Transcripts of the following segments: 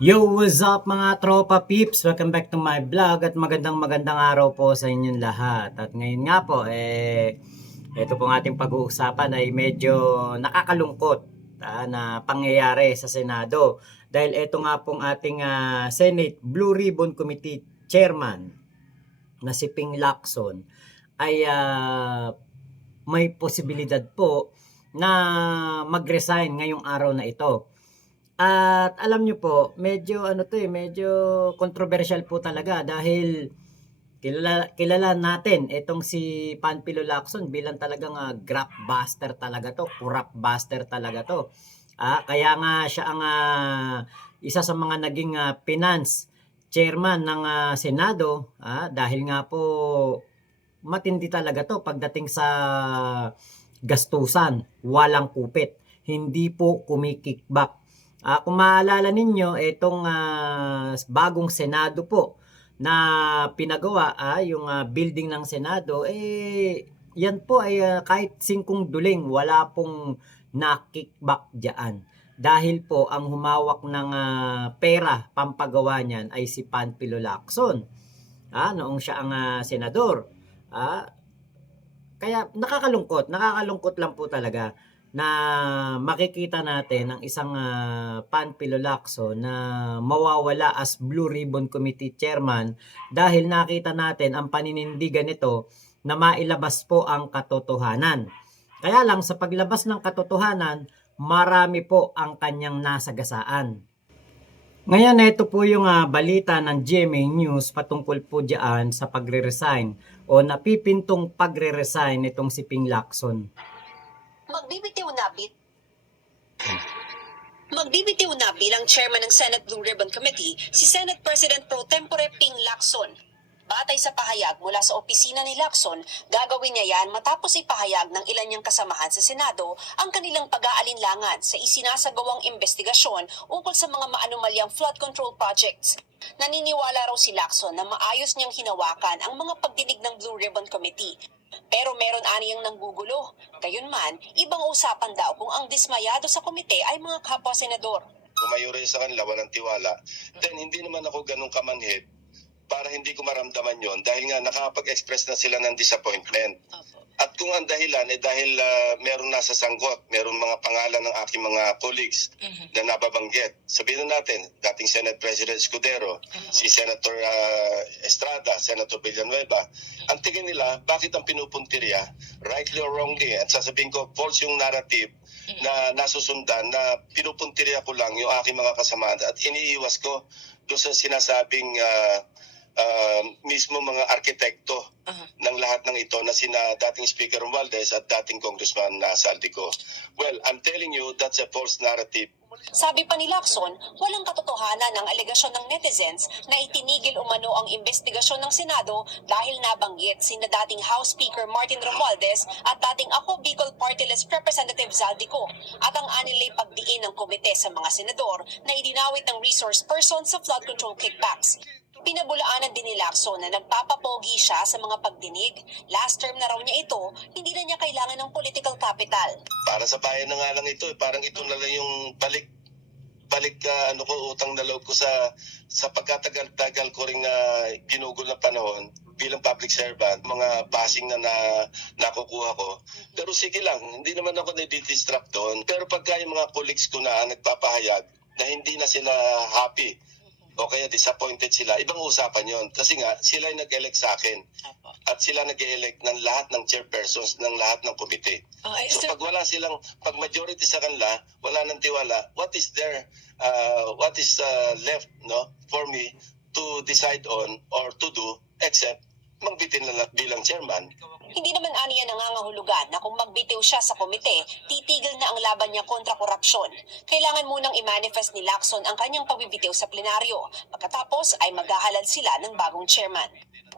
Yo, what's up mga tropa peeps? Welcome back to my vlog at magandang araw po sa inyong lahat. At ngayon nga po, ito pong ating pag-uusapan ay medyo nakakalungkot na pangyayari sa Senado. Dahil ito nga pong ating Senate Blue Ribbon Committee Chairman na si Ping Lacson ay may posibilidad po na mag-resign ngayong araw na ito. At alam niyo po, medyo medyo controversial po talaga dahil kilala natin itong si Panfilo Lacson bilang talagang graft buster talaga to, corrupt buster talaga to. Kaya nga siya ang isa sa mga naging finance chairman ng Senado, dahil nga po matindi talaga to pagdating sa gastusan, walang kupit, hindi po kumikickback. Kung maalala ninyo, itong bagong Senado po na pinagawa, yung building ng Senado, yan po ay kahit singkong duling, wala pong na-kickback dyan. Dahil po ang humawak ng pera pampagawa niyan ay si Panfilo Lacson, noong siya ang senador. Kaya nakakalungkot lang po talaga na makikita natin ang isang Panfilo Lacson na mawawala as Blue Ribbon Committee Chairman dahil nakita natin ang paninindigan nito na mailabas po ang katotohanan. Kaya lang sa paglabas ng katotohanan, marami po ang kanyang nasagasaan. Ngayon, ito po yung balita ng GMA News patungkol po diyan sa pagre-resign o napipintong pagre-resign nitong si Ping Lacson. Magbibitiw na bilang chairman ng Senate Blue Ribbon Committee si Senate President Pro Tempore Ping Lacson. Batay sa pahayag mula sa opisina ni Lacson, gagawin niya yan matapos ipahayag ng ilan niyang kasamahan sa Senado ang kanilang pag-aalinlangan sa isinasagawang investigasyon ukol sa mga maanumalyang flood control projects. Naniniwala raw si Lacson na maayos niyang hinawakan ang mga pagdinig ng Blue Ribbon Committee. Pero meron aniyang nanggugulo. Gayunman, ibang usapan daw kung ang dismayado sa komite ay mga kapwa-senador. Kung mayroon sa kanila walang tiwala, then hindi naman ako ganun kamanhid para hindi ko maramdaman yon dahil nga nakapag-express na sila ng disappointment. At kung ang dahilan ay dahil meron nasa sangkot, meron mga pangalan ng aking mga colleagues na nababanggit. Sabihin natin, dating Senate President Escudero, si Senator Estrada, Senator Villanueva, ang tingin nila, bakit ang pinupuntirya, rightly or wrongly, at sasabihin ko, false yung narrative na nasusundan na pinupuntirya ko lang yung aking mga kasama at iniiwas ko doon sa sinasabing mismo mga arkitekto ng lahat ng ito na sina dating Speaker Romualdez at dating Congressman Saldico. Well, I'm telling you, that's a false narrative. Sabi pa ni Lacson, walang katotohanan ng alegasyon ng netizens na itinigil umano ang investigasyon ng Senado dahil nabanggit sina dating House Speaker Martin Romualdez at dating Ako Bicol Party List Representative Zaldico at ang anilay pagdiin ng komite sa mga senador na idinawit ng resource person sa flood control kickbacks. Pinabulaanan din ni Lacson na nagpapapogi siya sa mga pagdinig. Last term na raw niya ito, hindi na niya kailangan ng political capital. Para sa bayan na nga lang ito, parang ito na lang yung balik utang na loob ko sa pagkatagal-tagal ko ring ginugol na panahon bilang public servant, mga basing na nakukuha ko. Pero sige lang, hindi naman ako nadidistract doon. Pero pagka yung mga colleagues ko na nagpapahayag na hindi na sila happy o kaya disappointed sila, ibang usapan yon. Kasi nga, sila yung nag-elect sa akin. At sila nag-elect ng lahat ng chairpersons ng lahat ng komite. So pag wala silang, pag majority sa kanila, wala nang tiwala, what is left for me to decide on or to do except magbitin na bilang chairman. Hindi naman aniya nangangahulugan na kung magbitiw siya sa komite, titigil na ang laban niya kontra korupsyon. Kailangan munang i-manifest ni Lacson ang kanyang pagbibitiw sa plenaryo. Pagkatapos ay maghahalal sila ng bagong chairman.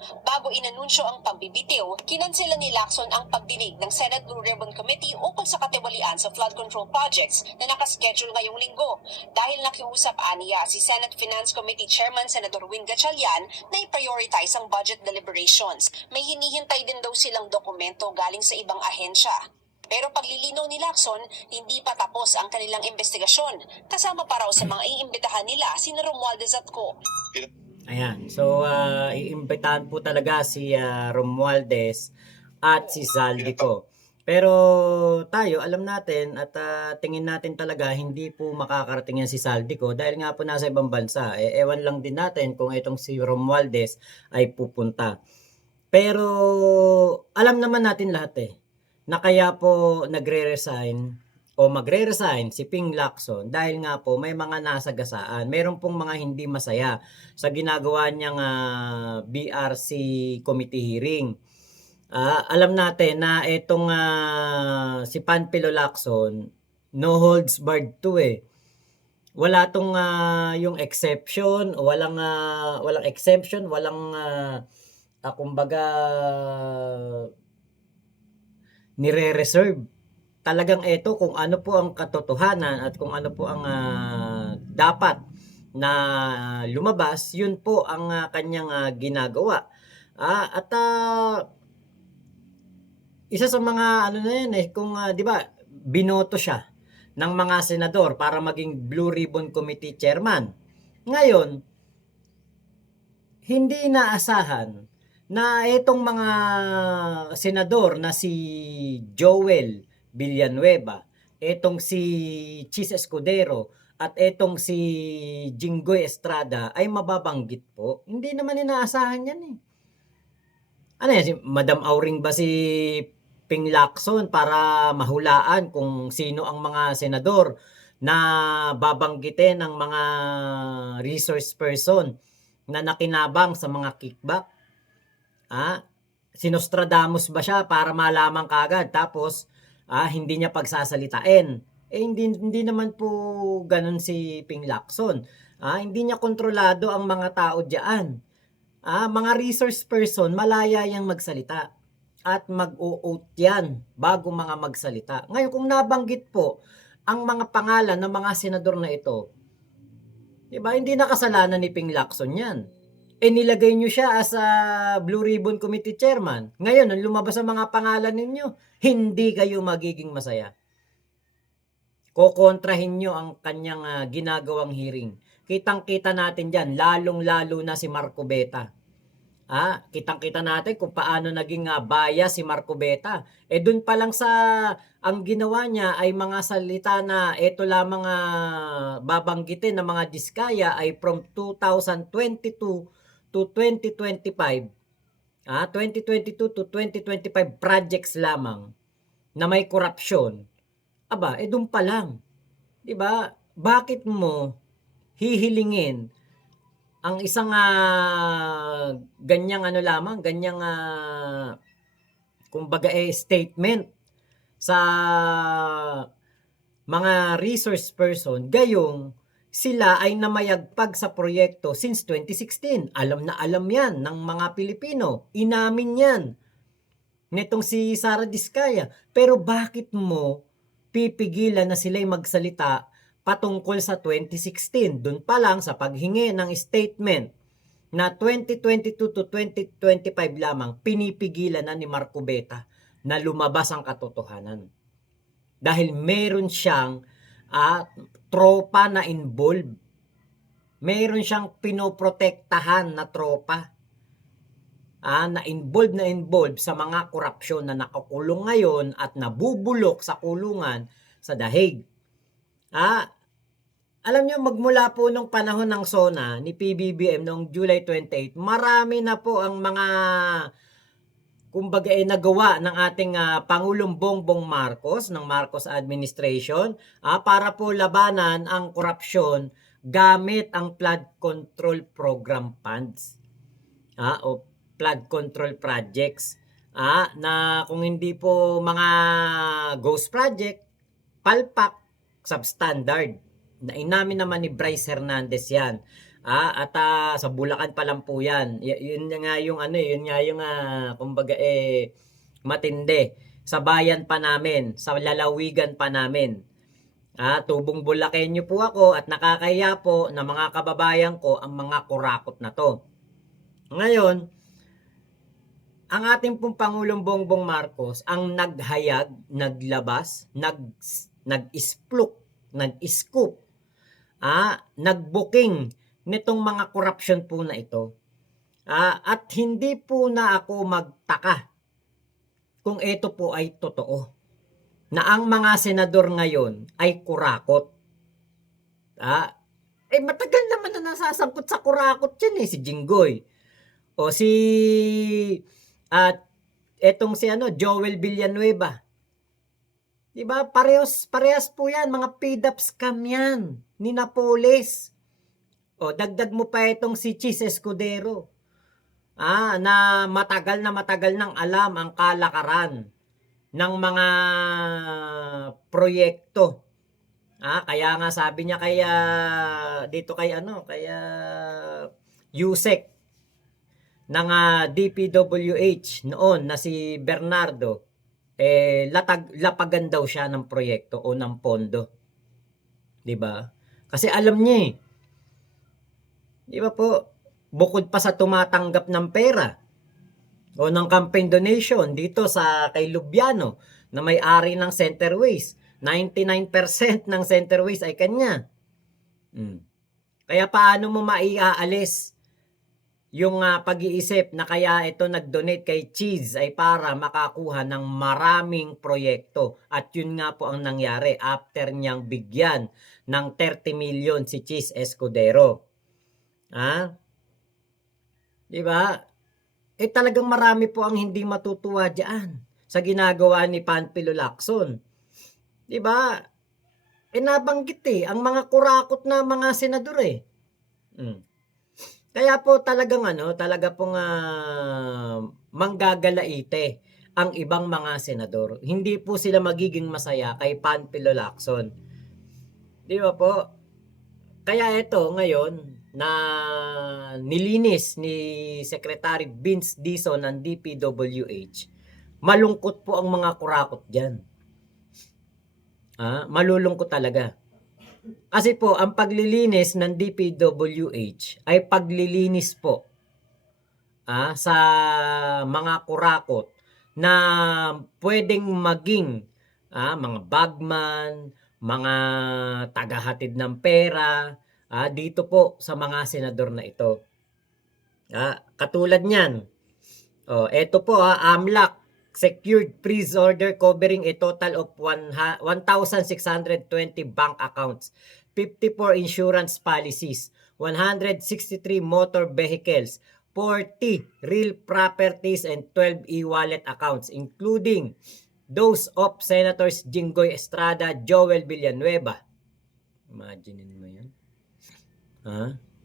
Bago inanunsyo ang pagbibitiw, kinansela ni Lacson ang pagdinig ng Senate Blue Ribbon Committee ukol sa katiwalian sa flood control projects na nakaschedule ngayong linggo. Dahil nakiusap aniya si Senate Finance Committee Chairman Senador Win Gatchalian na i-prioritize ang budget deliberations. May hinihintay din daw silang dokumento galing sa ibang ahensya. Pero paglilinaw ni Lacson, hindi pa tapos ang kanilang investigasyon. Kasama pa raw sa mga iimbitahan nila sina Romualdez at Co. Ayan. So, iimbitahan po talaga si Romualdez at si Zaldico. Pero tayo, alam natin at tingin natin talaga hindi po makakarating yan si Zaldico dahil nga po nasa ibang bansa. Ewan lang din natin kung itong si Romualdez ay pupunta. Pero alam naman natin lahat na kaya po nagre-resign o magre-resign si Ping Lacson dahil nga po may mga nasagasaan. Meron pong mga hindi masaya sa ginagawa niyang BRC committee hearing. Alam natin na itong si Panfilo Lacson, no holds barred to Wala tong yung exception, walang exemption, walang kumbaga nire-reserve. Talagang ito kung ano po ang katotohanan at kung ano po ang dapat na lumabas, yun po ang kanyang ginagawa. At isa sa mga ano na yan kung 'di ba, binoto siya ng mga senador para maging Blue Ribbon Committee chairman. Ngayon, hindi inaasahan na itong mga senador na si Joel Villanueva, itong si Chis Escudero, at itong si Jinggoy Estrada ay mababanggit po. Hindi naman inaasahan yan Ano yan, si Madam Auring ba si Ping Lacson para mahulaan kung sino ang mga senador na babanggitin ng mga resource person na nakinabang sa mga kickback? Si Nostradamus ba siya para malaman kaagad tapos hindi niya pagsasalitain? Hindi naman po ganun si Ping Lacson. Hindi niya kontrolado ang mga tao diyan. Mga resource person, malaya yang magsalita at mag-o-oath yan bago mga magsalita. Ngayon, kung nabanggit po ang mga pangalan ng mga senador na ito, diba, hindi na kasalanan ni Ping Lacson yan. Nilagay nyo siya as a Blue Ribbon Committee Chairman. Ngayon, nung lumabas ang mga pangalan ninyo, hindi kayo magiging masaya. Kokontrahin nyo ang kanyang ginagawang hearing. Kitang-kita natin dyan, lalong-lalo na si Marco Beta. Kitang-kita natin kung paano naging bias si Marco Beta. Dun pa lang sa ang ginawa niya ay mga salita na ito lamang babanggitin ng mga diskaya ay from 2022 to 2025. 2022 to 2025 projects lamang na may korupsyon. Dun pa lang. 'Di ba? Bakit mo hihilingin ang isang ganyang ganyang kumbaga statement sa mga resource person gayong sila ay namayagpag sa proyekto since 2016. Alam na alam yan ng mga Pilipino. Inamin yan nitong si Sara Diskaya. Pero bakit mo pipigilan na sila'y magsalita patungkol sa 2016? Doon pa lang sa paghingi ng statement na 2022 to 2025 lamang, pinipigilan na ni Marco Beta na lumabas ang katotohanan. Dahil meron siyang tropa na involved. Meron siyang pinoprotektahan na tropa. Na involved sa mga korupsyon na nakakulong ngayon at nabubulok sa kulungan sa dahig. Alam niyo, magmula po nung panahon ng SONA ni PBBM noong July 28, marami na po ang mga kumbaga nagawa ng ating Pangulong Bongbong Marcos ng Marcos administration para po labanan ang korupsyon gamit ang flood control program funds o flood control projects na kung hindi po mga ghost project, palpak, substandard. Na inamin naman ni Bryce Hernandez yan. At sa Bulacan pa lang po yan. Yun nga yung kumbaga matindi. Sa bayan pa namin, sa lalawigan pa namin. Tubong Bulakenyo po ako at nakakaya po na mga kababayan ko ang mga kurakot na to. Ngayon, ang ating pong Pangulong Bongbong Marcos ang naghayag, naglabas, nag-isplok, nag-scoop, nagbuking nitong mga corruption po na ito. At hindi po na ako magtaka kung ito po ay totoo, na ang mga senador ngayon ay kurakot. Matagal naman na nasasangkot sa kurakot yan si Jinggoy. O etong si Joel Villanueva. 'Di ba? Parehas po 'yan, mga paid-up scam 'yan ni Napoles. O dagdag mo pa itong si Chis Escudero. Na matagal nang alam ang kalakaran ng mga proyekto. Kaya nga sabi niya dito kay Yusek ng DPWH noon na si Bernardo, lapagan daw siya ng proyekto o ng pondo. 'Di ba? Kasi alam niya 'Di ba po, bukod pa sa tumatanggap ng pera o ng campaign donation dito sa kay Lubiano na may-ari ng Centerways, 99% ng Centerways ay kanya. Kaya paano mo maiaalis yung pag-iisip na kaya ito nag-donate kay Cheese ay para makakuha ng maraming proyekto. At yun nga po ang nangyari after niyang bigyan ng 30 million si Cheese Escudero. 'Di ba? Talagang marami po ang hindi matutuwa diyan sa ginagawa ni Panfilo Lacson. 'Di ba? Nabanggit ang mga kurakot na mga senador Kaya po talaga pong manggagalaite ang ibang mga senador. Hindi po sila magiging masaya kay Panfilo Lacson. 'Di ba po? Kaya ito ngayon na nilinis ni Secretary Vince Dizon ng DPWH, malungkot po ang mga kurakot diyan. Malulungkot talaga. Kasi po, ang paglilinis ng DPWH ay paglilinis po sa mga kurakot na pwedeng maging mga bagman, mga tagahatid ng pera, dito po sa mga senador na ito. Katulad niyan, ito po AMLAC secured freeze order covering a total of 1,620 bank accounts, 54 insurance policies, 163 motor vehicles, 40 real properties, and 12 e-wallet accounts, including those of Senators Jinggoy Estrada, Joel Villanueva. Imagine mo yan.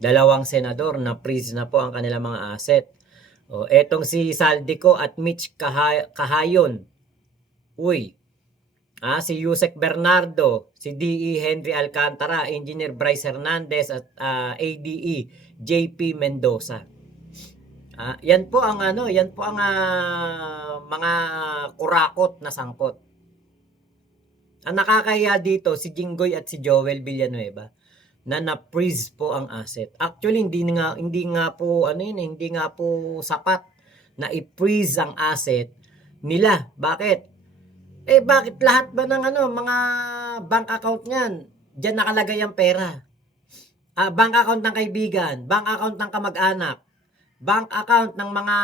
Dalawang senador na freeze na po ang kanilang mga asset. Etong si Saldico at Mitch Kahayon. Si Yusek Bernardo, si DE Henry Alcantara, Engineer Bryce Hernandez at ADE JP Mendoza. Yan po ang mga kurakot na sangkot. Ang nakakaya dito si Jinggoy at si Joel Villanueva na na-freeze po ang asset. Actually hindi nga po sapat na i-freeze ang asset nila. Bakit? Bakit lahat ba ng mga bank account niyan diyan nakalagay ang pera? Bank account ng kaibigan, bank account ng kamag-anak, bank account ng mga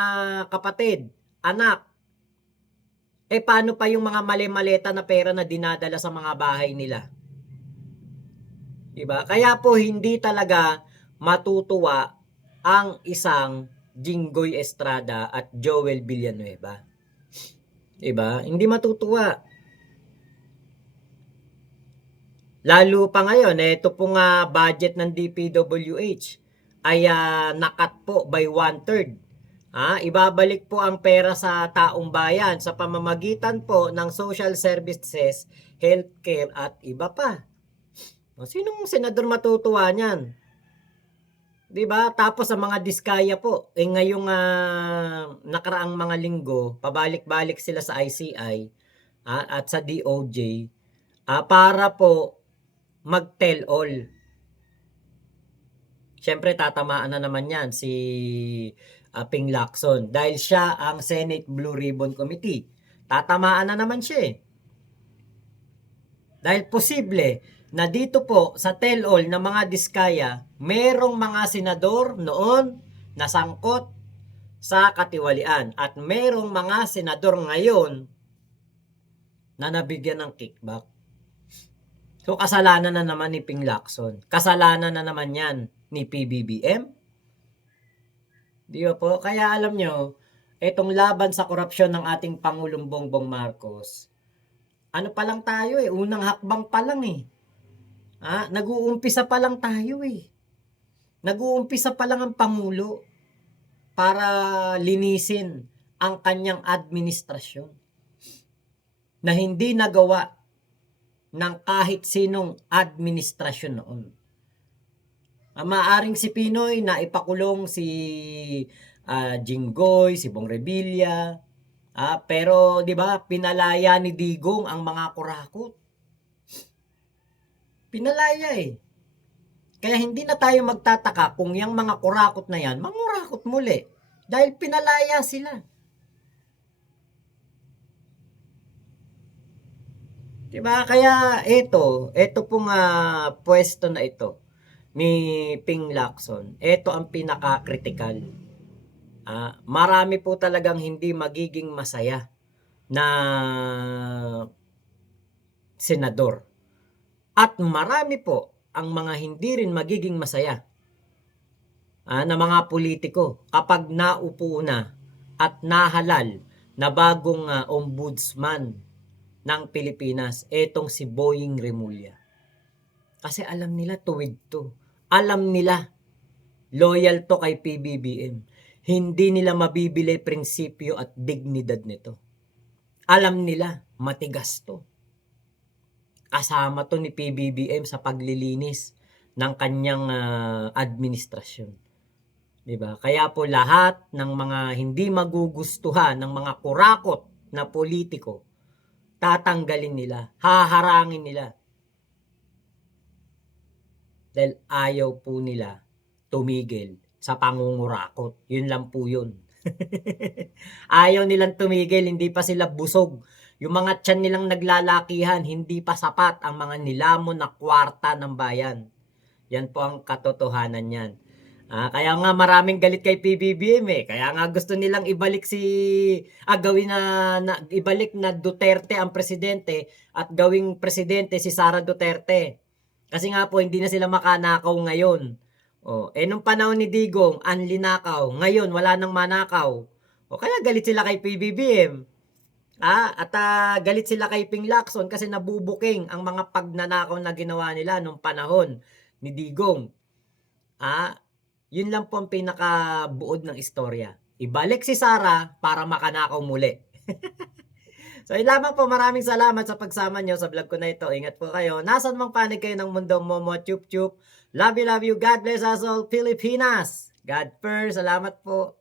kapatid, anak. Paano pa yung mga mali-maleta na pera na dinadala sa mga bahay nila? Diba? Kaya po hindi talaga matutuwa ang isang Jinggoy Estrada at Joel Villanueva. Diba? Hindi matutuwa. Lalo pa ngayon, ito pong budget ng DPWH ay nakat po by 1/3. Ibabalik po ang pera sa taong bayan sa pamamagitan po ng social services, healthcare at iba pa. Sinong senador matutuwa niyan? 'Di ba? Tapos sa mga diskaya po, ngayong nakaraang mga linggo, pabalik-balik sila sa ICI at sa DOJ para po mag-tell all. Siyempre tatamaan na naman yan si Ping Lacson dahil siya ang Senate Blue Ribbon Committee. Tatamaan na naman siya eh. Dahil posible na dito po sa tell-all ng mga diskaya, merong mga senador noon na sangkot sa katiwalian at merong mga senador ngayon na nabigyan ng kickback. So kasalanan na naman ni Ping Lacson. Kasalanan na naman yan ni PBBM. Di ba po? Kaya alam nyo, itong laban sa korupsyon ng ating Pangulong Bongbong Marcos, ano pa lang tayo eh, unang hakbang pa lang eh. Nag-uumpisa pa lang tayo eh. Nag-uumpisa pa lang ang Pangulo para linisin ang kanyang administrasyon na hindi nagawa ng kahit sinong administrasyon noon. Maaring si Pinoy na ipakulong si Jinggoy, si Bong Revilla, pero 'di ba pinalaya ni Digong ang mga kurakot. Pinalaya eh. Kaya hindi na tayo magtataka kung yung mga kurakot na yan, mangurakot muli. Dahil pinalaya sila. Diba? Kaya ito pong pwesto na ito ni Ping Lacson, ito ang pinaka-critical. Marami po talagang hindi magiging masaya na senador. At marami po ang mga hindi rin magiging masaya na mga politiko kapag naupo na at nahalal na bagong ombudsman ng Pilipinas, etong si Boying Remulla. Kasi alam nila tuwid to. Alam nila loyal to kay PBBM. Hindi nila mabibili prinsipyo at dignidad nito. Alam nila matigas to. Kasama to ni PBBM sa paglilinis ng kanyang administrasyon. 'Di ba? Kaya po lahat ng mga hindi magugustuhan ng mga kurakot na politiko, tatanggalin nila, haharangin nila. Dahil ayaw po nila tumigil sa pangungurakot. Yun lang po yun. Ayaw nilang tumigil, hindi pa sila busog. Yung mga tiyan nilang naglalakihan, hindi pa sapat ang mga nilamon na kwarta ng bayan. Yan po ang katotohanan yan. Kaya nga maraming galit kay PBBM eh. Kaya nga gusto nilang ibalik ibalik na Duterte ang presidente at gawing presidente si Sara Duterte. Kasi nga po hindi na sila makanakaw ngayon. Nung panahon ni Digong, ang linakaw. Ngayon wala nang manakaw. Kaya galit sila kay PBBM. At galit sila kay Ping Lacson kasi nabubuking ang mga pagnanakaw na ginawa nila nung panahon ni Digong. Yun lang po ang pinakabuod ng istorya. Ibalik si Sara para makanakaw muli. So, yun lamang po. Maraming salamat sa pagsama nyo sa vlog ko na ito. Ingat po kayo. Nasaan mang panig kayo ng mundo, Momo, Chup Chup. Love you, love you. God bless us all, Pilipinas. God first. Salamat po.